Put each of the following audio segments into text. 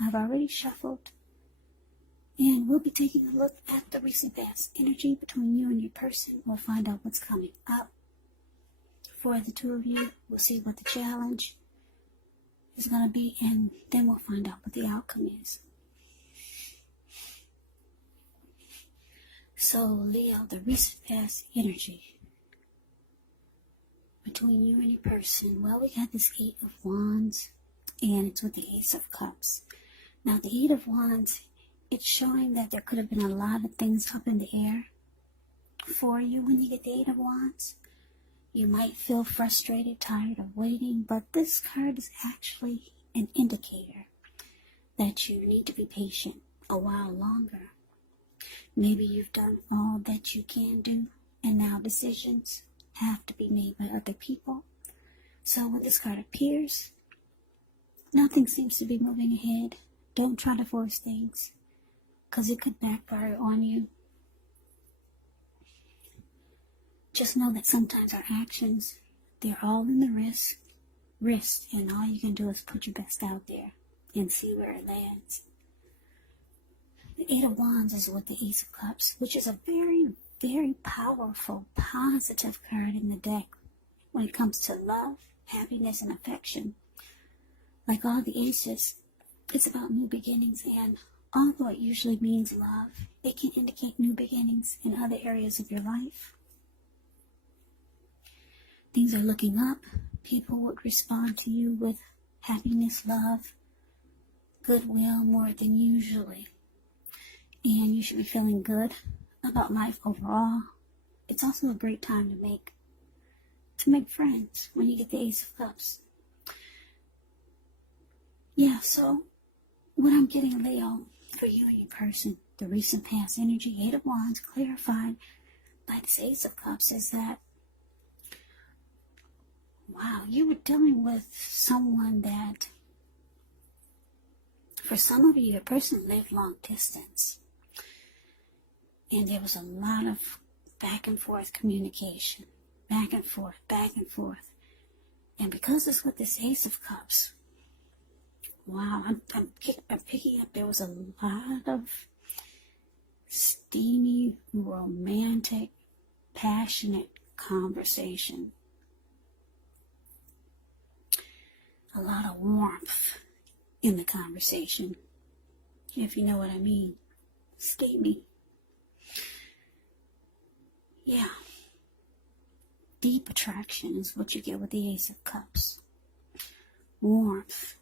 I've already shuffled. And we'll be taking a look at the recent past energy between you and your person. We'll find out what's coming up for the two of you. We'll see what the challenge is going to be, and then we'll find out what the outcome is. So, Leo, the recent past energy between you and your person. Well, we got this 8 of Wands, and it's with the Ace of Cups. Now, the 8 of Wands, it's showing that there could have been a lot of things up in the air for you when you get the 8 of Wands. You might feel frustrated, tired of waiting, but this card is actually an indicator that you need to be patient a while longer. Maybe you've done all that you can do, and now decisions have to be made by other people. So when this card appears, nothing seems to be moving ahead. Don't try to force things, because it could backfire on you. Just know that sometimes our actions, they're all in the wrist, and all you can do is put your best out there and see where it lands. The 8 of Wands is with the Ace of Cups, which is a very, very powerful, positive card in the deck when it comes to love, happiness, and affection. Like all the aces, it's about new beginnings, and although it usually means love, it can indicate new beginnings in other areas of your life. Things are looking up. People would respond to you with happiness, love, goodwill more than usually. And you should be feeling good about life overall. It's also a great time to make friends when you get the Ace of Cups. Yeah, so what I'm getting, Leo, for you and your person, the recent past energy, 8 of Wands, clarified by this Ace of Cups, is that, wow, you were dealing with someone that, for some of you, your person lived long distance. And there was a lot of back and forth communication. Back and forth, back and forth. And because it's with this Ace of Cups, wow, I'm picking up there was a lot of steamy, romantic, passionate conversation. A lot of warmth in the conversation, if you know what I mean. Steamy. Yeah. Deep attraction is what you get with the Ace of Cups. Warmth.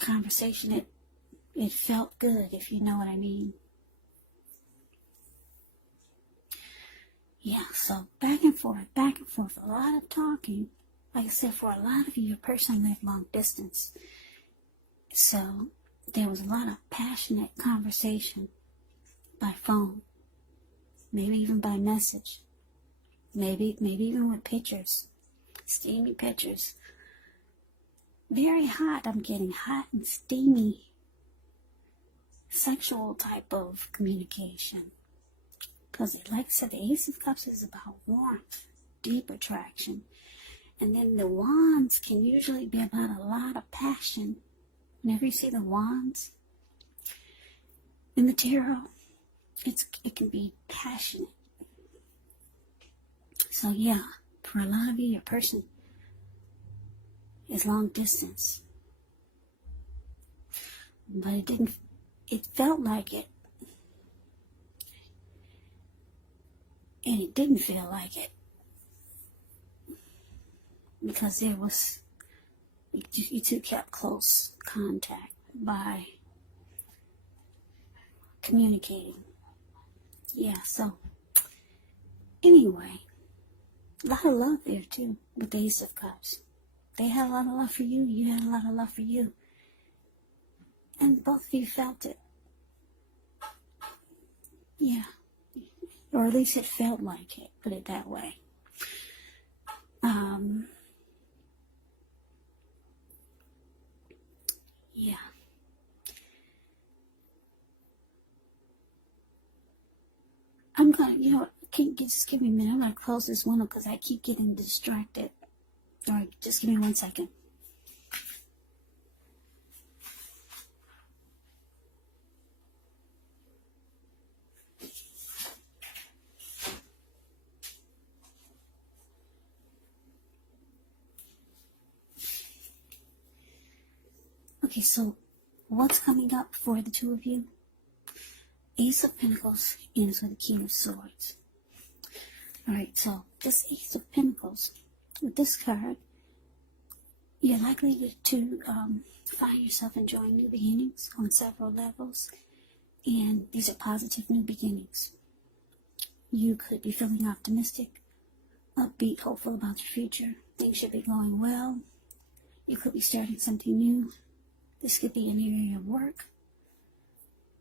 Conversation, it felt good, if you know what I mean. Yeah, so back and forth, a lot of talking. Like I said, for a lot of you, your person lived long distance. So there was a lot of passionate conversation by phone. Maybe even by message. Maybe even with pictures. Steamy pictures. Very hot, I'm getting hot and steamy. Sexual type of communication. Because like I said, the Ace of Cups is about warmth, deep attraction. And then the Wands can usually be about a lot of passion. Whenever you see the Wands in the tarot, it can be passionate. So yeah, for a lot of you, your person is long distance. But it felt like it. And it didn't feel like it. Because you two kept close contact by communicating. Yeah, so anyway, a lot of love there too with the Ace of Cups. They had a lot of love for you, you had a lot of love for you. And both of you felt it. Yeah. Or at least it felt like it, put it that way. Yeah. I'm gonna, just give me a minute. I'm gonna close this window because I keep getting distracted. Alright, just give me 1 second. Okay, so what's coming up for the two of you? Ace of Pentacles ends with the King of Swords. Alright, so this Ace of Pentacles, with this card, you're likely to find yourself enjoying new beginnings on several levels. And these are positive new beginnings. You could be feeling optimistic, upbeat, hopeful about your future. Things should be going well. You could be starting something new. This could be an area of work,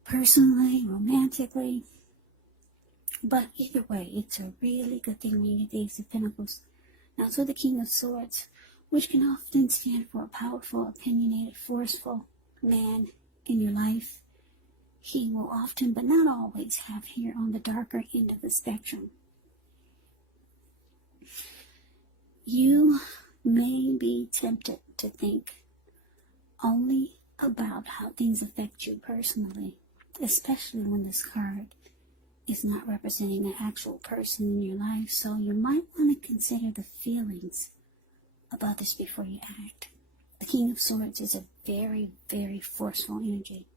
personally, romantically. But either way, it's a really good thing when you get the Ace of Pentacles. Now, it's with the King of Swords, which can often stand for a powerful, opinionated, forceful man in your life. He will often, but not always, have hair on the darker end of the spectrum. You may be tempted to think only about how things affect you personally, especially when this card is not representing an actual person in your life. So you might want to consider the feelings of others before you act. The King of Swords is a very, very forceful energy.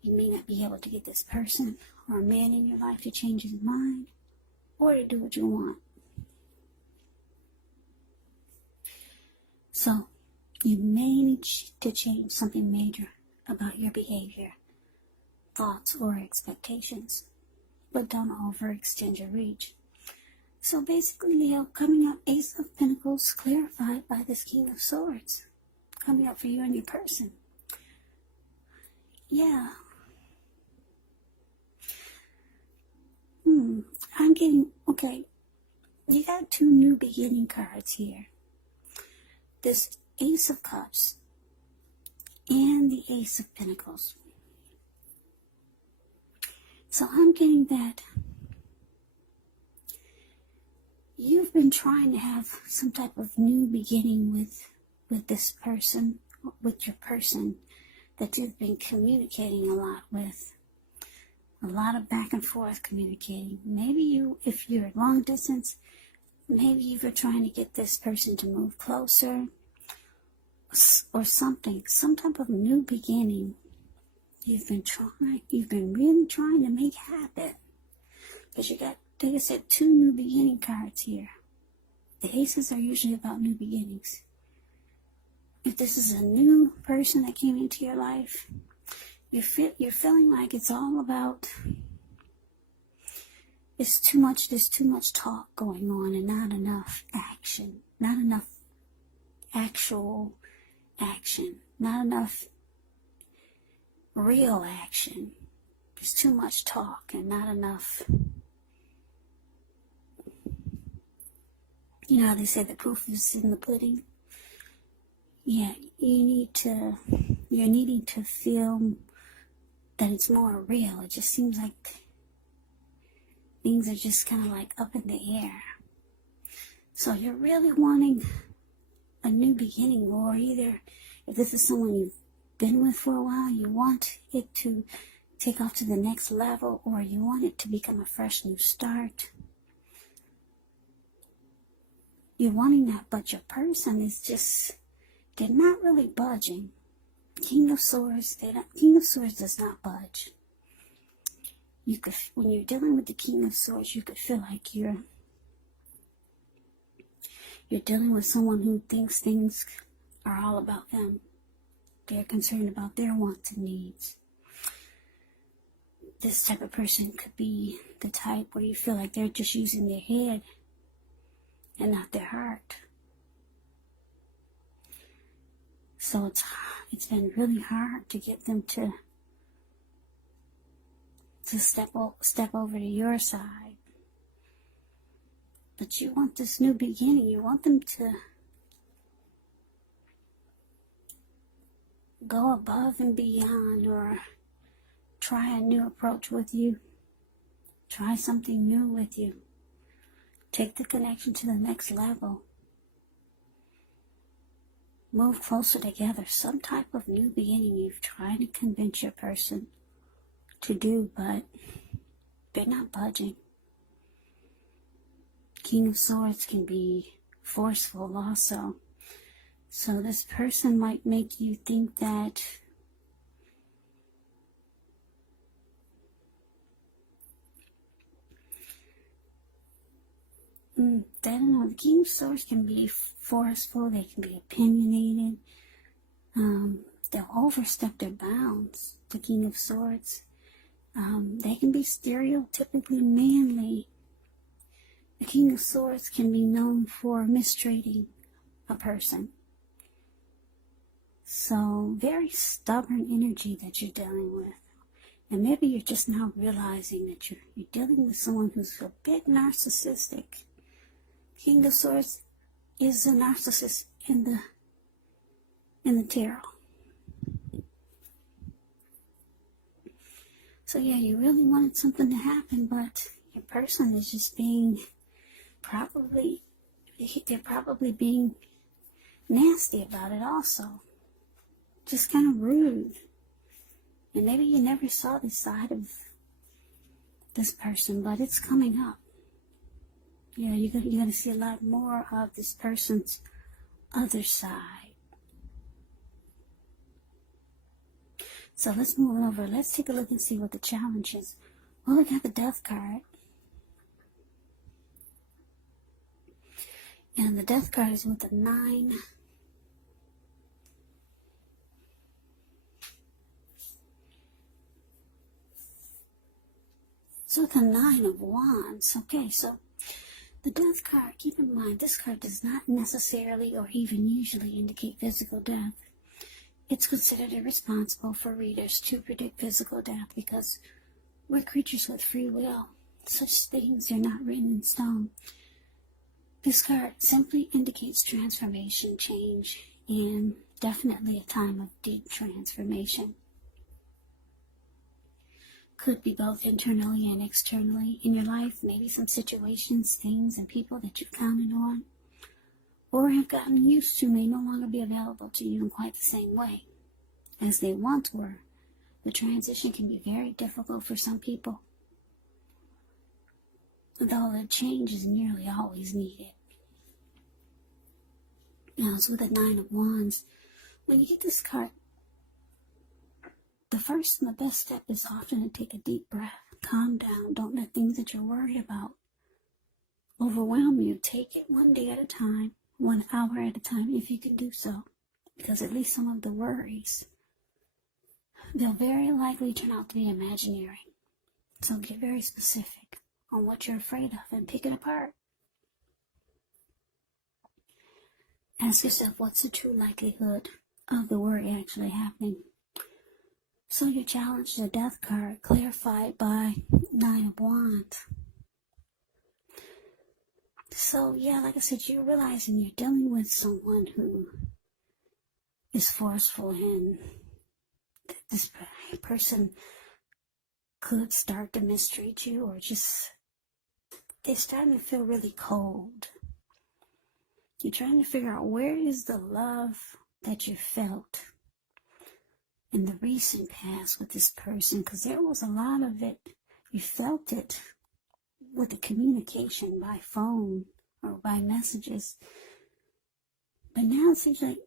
You may not be able to get this person or a man in your life to change his mind or to do what you want. So, you may need to change something major about your behavior, thoughts, or expectations, but don't overextend your reach. So basically, Leo, coming up, Ace of Pentacles clarified by this King of Swords, coming up for you and your person. Yeah. I'm getting, okay, you got two new beginning cards here. This Ace of Cups and the Ace of Pentacles. So I'm getting that you've been trying to have some type of new beginning with this person, with your person that you've been communicating a lot with. A lot of back and forth communicating. Maybe you, if you're long distance, maybe you were trying to get this person to move closer or something, some type of new beginning. You've been really trying to make happen. Because you got, like I said, two new beginning cards here. The aces are usually about new beginnings. If this is a new person that came into your life, you're feeling like it's all about, there's too much talk going on and not enough action, not enough actual action, not enough real action. There's too much talk and not enough. You know how they say the proof is in the pudding? Yeah, you're needing to feel that it's more real. It just seems like things are just kind of like up in the air. So you're really wanting a new beginning, or either if this is someone you've been with for a while, you want it to take off to the next level, or you want it to become a fresh new start. You're wanting that, but your person is just, they're not really budging. King of Swords does not budge. You could, when you're dealing with the King of Swords, you could feel like you're dealing with someone who thinks things are all about them. They're concerned about their wants and needs. This type of person could be the type where you feel like they're just using their head and not their heart. So it's been really hard to get them to step over to your side. But you want this new beginning. You want them to go above and beyond, or try a new approach with you. Try something new with you. Take the connection to the next level. Move closer together. Some type of new beginning you've tried to convince your person to do, but they're not budging. King of Swords can be forceful also. So this person might make you think that I don't know, the King of Swords can be forceful, they can be opinionated, they'll overstep their bounds, the King of Swords. They can be stereotypically manly. The King of Swords can be known for mistreating a person. So, very stubborn energy that you're dealing with. And maybe you're just now realizing that you're dealing with someone who's a bit narcissistic. King of Swords is a narcissist in the tarot. So yeah, you really wanted something to happen, but your person is just being they're probably being nasty about it also. Just kind of rude. And maybe you never saw this side of this person, but it's coming up. Yeah, you're gonna see a lot more of this person's other side. So let's move over. Let's take a look and see what the challenge is. Well, we got the Death card. And the Death card is with the 9. So with the 9 of Wands. Okay, so the Death card, keep in mind, this card does not necessarily or even usually indicate physical death. It's considered irresponsible for readers to predict physical death because we're creatures with free will. Such things are not written in stone. This card simply indicates transformation, change, and definitely a time of deep transformation. Could be both internally and externally in your life, maybe some situations, things, and people that you've counted on or have gotten used to may no longer be available to you in quite the same way as they once were. The transition can be very difficult for some people, though the change is nearly always needed. Now, it's with the 9 of Wands. When you get this card, the first and the best step is often to take a deep breath. Calm down. Don't let things that you're worried about overwhelm you. Take it one day at a time, 1 hour at a time, if you can do so. Because at least some of the worries, they'll very likely turn out to be imaginary. So get very specific on what you're afraid of and pick it apart. Ask yourself, what's the true likelihood of the worry actually happening? So your challenge, the Death card, clarified by 9 of Wands. So yeah, like I said, you're realizing you're dealing with someone who is forceful, and this person could start to mistreat you, or just they're starting to feel really cold. You're trying to figure out, where is the love that you felt in the recent past with this person? Because there was a lot of it, you felt it with the communication by phone or by messages. But now it seems like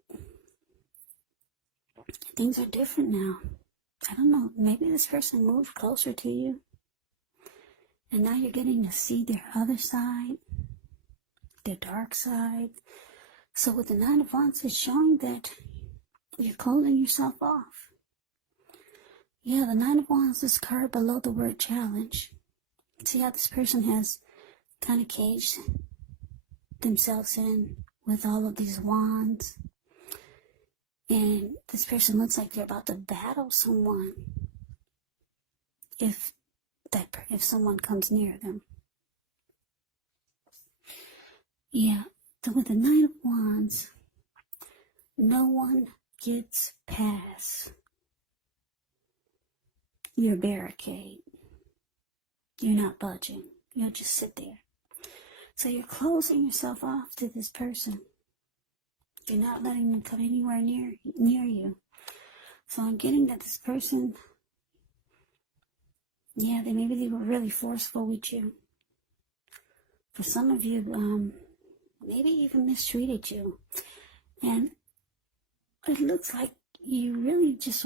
things are different now. I don't know, maybe this person moved closer to you, and now you're getting to see their other side, their dark side. So with the 9 of Wands, it's showing that you're closing yourself off. Yeah, the 9 of Wands, this card below the word challenge. See how this person has kind of caged themselves in with all of these wands. And this person looks like they're about to battle someone if someone comes near them. Yeah, so with the 9 of Wands, no one gets past your barricade. You're not budging. You'll just sit there. So you're closing yourself off to this person. You're not letting them come anywhere near you. So I'm getting that this person, yeah, maybe they were really forceful with you. For some of you, maybe even mistreated you. And it looks like you really just,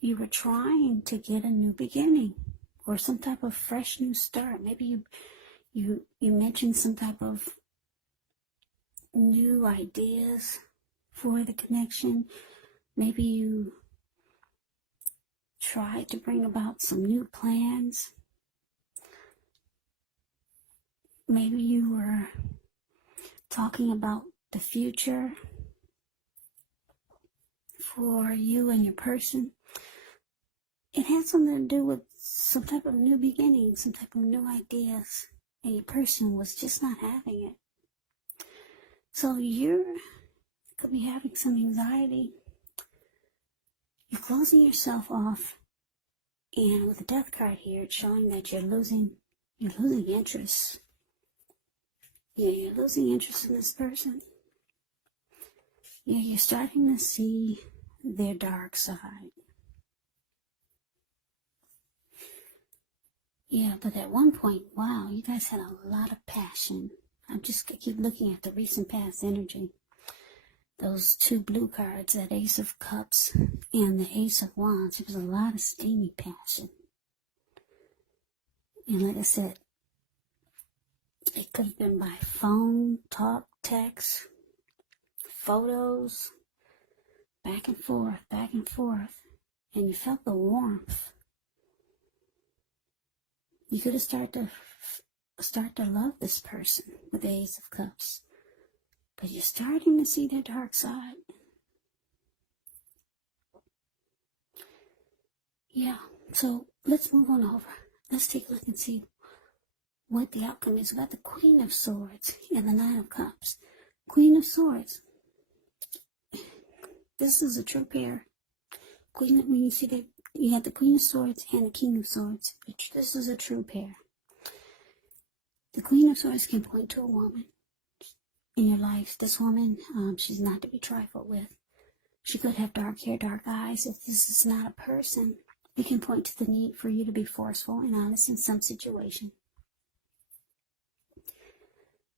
you were trying to get a new beginning or some type of fresh new start. Maybe you mentioned some type of new ideas for the connection. Maybe you tried to bring about some new plans. Maybe you were talking about the future for you and your person. It had something to do with some type of new beginning, some type of new ideas, and your person was just not having it. So you could be having some anxiety. You're closing yourself off, and with the death card here, it's showing that you're losing interest. Yeah, you're losing interest in this person. Yeah, you're starting to see their dark side. Yeah, but at one point, wow, you guys had a lot of passion. I keep looking at the recent past energy. Those two blue cards, that Ace of Cups and the Ace of Wands, there was a lot of steamy passion. And like I said, it could have been by phone, talk, text, photos, back and forth, and you felt the warmth. You could have started to love this person with the Ace of Cups, but you're starting to see their dark side. Yeah, so let's move on over. Let's take a look and see what the outcome is. We got the Queen of Swords and the Nine of Cups. Queen of Swords. This is a true pair. When you see that you have the Queen of Swords and the King of Swords, this is a true pair. The Queen of Swords can point to a woman in your life. This woman, she's not to be trifled with. She could have dark hair, dark eyes. If this is not a person, it can point to the need for you to be forceful and honest in some situation,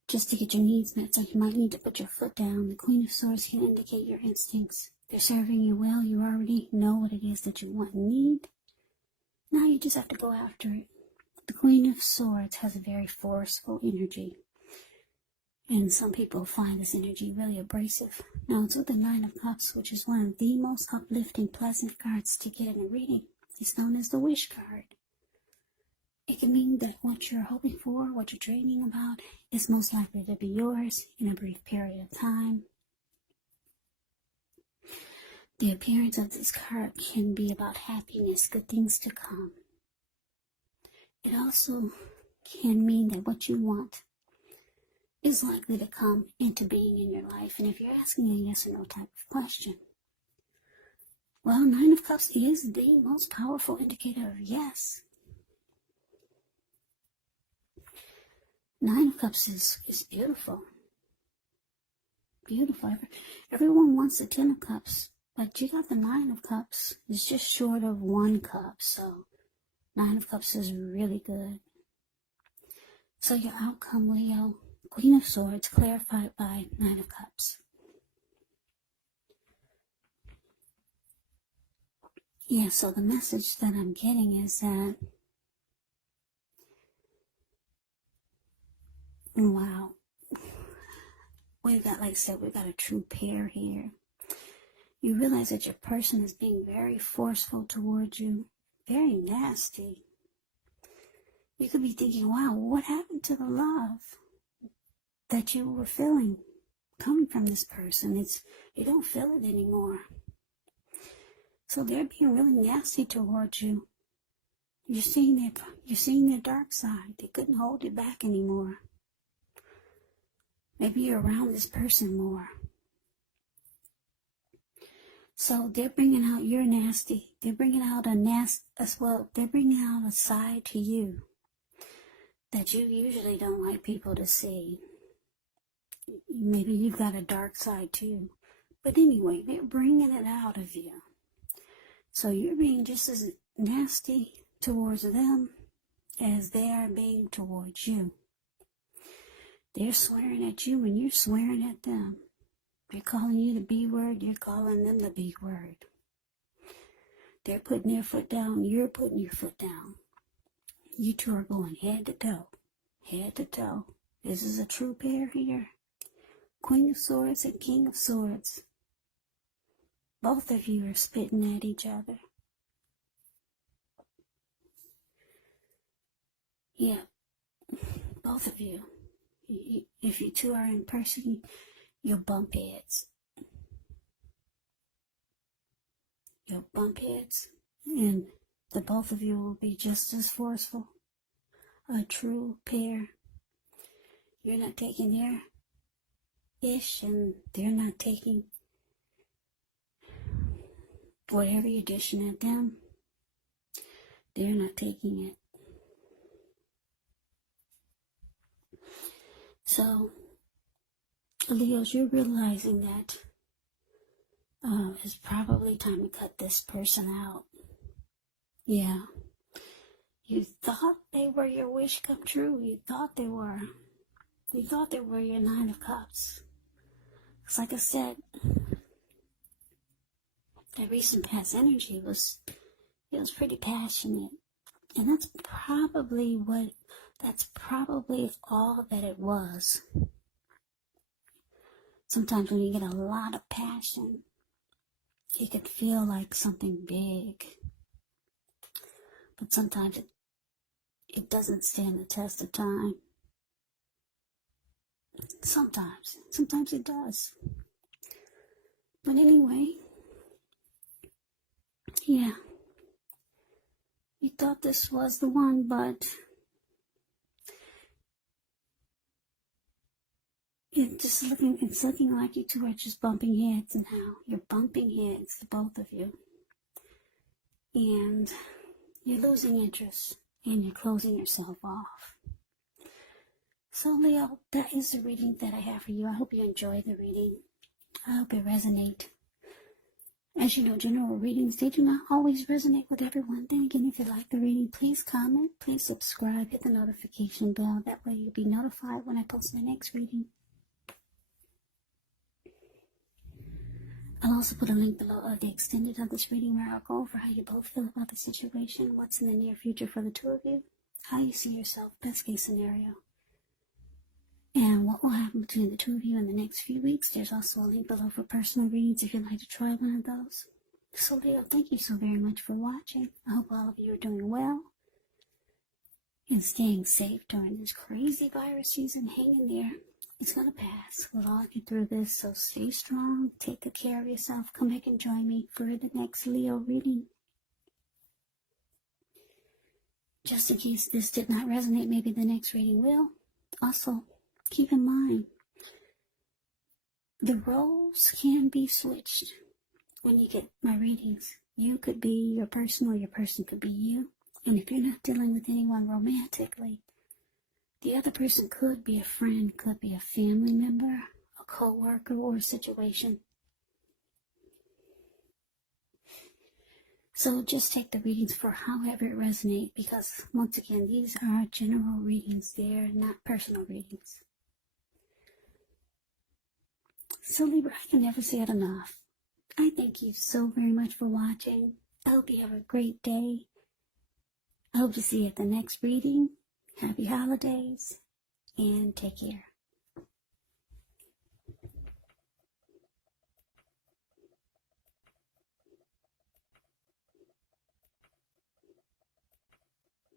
just to get your needs met. So you might need to put your foot down. The Queen of Swords can indicate your instincts. They're serving you well. You already know what it is that you want and need. Now you just have to go after it. The Queen of Swords has a very forceful energy, and some people find this energy really abrasive. Now it's with the Nine of Cups, which is one of the most uplifting, pleasant cards to get in a reading. It's known as the Wish card. It can mean that what you're hoping for, what you're dreaming about, is most likely to be yours in a brief period of time. The appearance of this card can be about happiness, good things to come. It also can mean that what you want is likely to come into being in your life. And if you're asking a yes or no type of question, well, Nine of Cups is the most powerful indicator of yes. Nine of Cups is beautiful. Beautiful. Everyone wants the Ten of Cups, but you got the Nine of Cups. It's just short of one cup, so Nine of Cups is really good. So your outcome, Leo, Queen of Swords, clarified by Nine of Cups. Yeah, so the message that I'm getting is that, wow, we've got, like I said, we've got a true pair here. You realize that your person is being very forceful towards you, very nasty. You could be thinking, wow, what happened to the love that you were feeling coming from this person? You don't feel it anymore. So they're being really nasty towards you. You're seeing their dark side. They couldn't hold you back anymore. Maybe you're around this person more. So they're bringing out your nasty. They're bringing out they're bringing out a side to you that you usually don't like people to see. Maybe you've got a dark side too. But anyway, they're bringing it out of you. So you're being just as nasty towards them as they are being towards you. They're swearing at you and you're swearing at them. They're calling you the B word, you're calling them the B word. They're putting their foot down, you're putting your foot down. You two are going head to toe. Head to toe. This is a true pair here. Queen of Swords and King of Swords. Both of you are spitting at each other. Yeah, both of you. If you two are in person, you'll bump heads. You'll bump heads, and the both of you will be just as forceful. A true pair. You're not taking their ish, and they're not taking whatever you're dishing at them. They're not taking it. So, Leos, you're realizing that it's probably time to cut this person out. Yeah. You thought they were your wish come true. You thought they were. You thought they were your 9 of Cups. It's like I said, that recent past energy was pretty passionate. And that's probably all that it was. Sometimes when you get a lot of passion, it could feel like something big. But sometimes it doesn't stand the test of time. Sometimes it does. But anyway, yeah. You thought this was the one, but it's looking like you two are just bumping heads now. You're bumping heads, the both of you. And you're losing interest, and you're closing yourself off. So, Leo, that is the reading that I have for you. I hope you enjoy the reading. I hope it resonates. As you know, general readings, they do not always resonate with everyone. Then again, if you like the reading, please comment, please subscribe, hit the notification bell. That way you'll be notified when I post the next reading. I'll also put a link below of the extended of this reading where I'll go over how you both feel about the situation, what's in the near future for the two of you, how you see yourself, best case scenario, and what will happen between the two of you in the next few weeks. There's also a link below for personal readings if you'd like to try one of those. So Leo, thank you so very much for watching. I hope all of you are doing well and staying safe during this crazy virus season. Hang in there. It's going to pass. We'll all get through this, so stay strong. Take good care of yourself. Come back and join me for the next Leo reading. Just in case this did not resonate, maybe the next reading will. Also, keep in mind, the roles can be switched when you get my readings. You could be your person, or your person could be you. And if you're not dealing with anyone romantically, the other person could be a friend, could be a family member, a co-worker, or a situation. So just take the readings for however it resonates, because once again, these are general readings. They're not personal readings. So Libra, I can never say it enough. I thank you so very much for watching. I hope you have a great day. I hope to see you at the next reading. Happy holidays, and take care.